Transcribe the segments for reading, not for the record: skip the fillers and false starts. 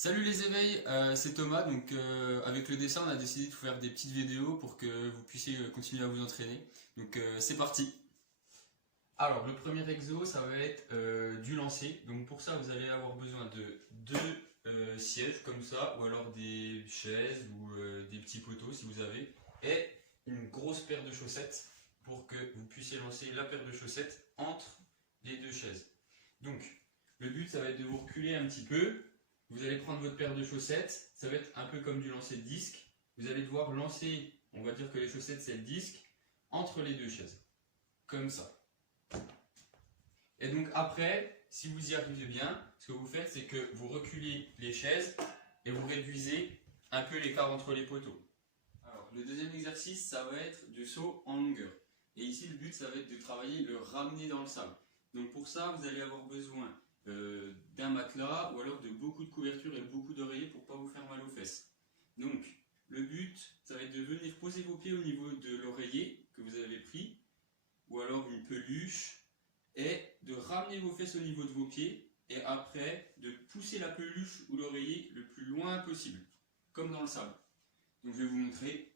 Salut les éveils, c'est Thomas. Donc avec le dessin, on a décidé de vous faire des petites vidéos pour que vous puissiez continuer à vous entraîner. Donc c'est parti. Alors le premier exo, ça va être du lancer. Donc pour ça, vous allez avoir besoin de deux sièges comme ça, ou alors des chaises ou des petits poteaux si vous avez, et une grosse paire de chaussettes pour que vous puissiez lancer la paire de chaussettes entre les deux chaises. Donc le but, ça va être de vous reculer un petit peu. Vous allez prendre votre paire de chaussettes, ça va être un peu comme du lancer de disque. Vous allez devoir lancer, on va dire que les chaussettes c'est le disque, entre les deux chaises. Comme ça. Et donc après, si vous y arrivez bien, ce que vous faites c'est que vous reculez les chaises et vous réduisez un peu l'écart entre les poteaux. Alors le deuxième exercice, ça va être du saut en longueur. Et ici le but ça va être de travailler le ramener dans le sable. Donc pour ça, vous allez avoir besoin d'un matelas ou alors de beaucoup de couvertures et beaucoup d'oreillers pour ne pas vous faire mal aux fesses. Donc le but, ça va être de venir poser vos pieds au niveau de l'oreiller que vous avez pris, ou alors une peluche, et de ramener vos fesses au niveau de vos pieds, et après de pousser la peluche ou l'oreiller le plus loin possible, comme dans le sable. Donc je vais vous montrer.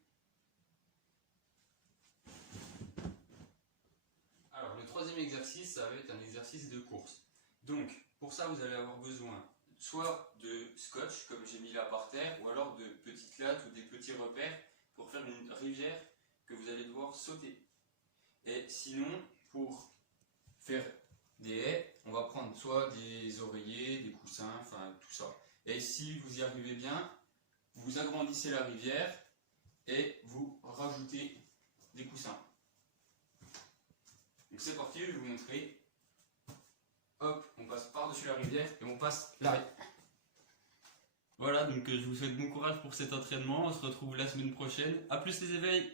Alors le troisième exercice, ça va être un exercice de course. Donc, pour ça, vous allez avoir besoin soit de scotch, comme j'ai mis là par terre, ou alors de petites lattes ou des petits repères pour faire une rivière que vous allez devoir sauter. Et sinon, pour faire des haies, on va prendre soit des oreillers, des coussins, enfin tout ça. Et si vous y arrivez bien, vous agrandissez la rivière et vous rajoutez des coussins. Donc c'est parti, je vais vous montrer. Hop, on passe par-dessus la rivière et on passe l'arrêt. Voilà, donc je vous souhaite bon courage pour cet entraînement. On se retrouve la semaine prochaine. A plus les éveils!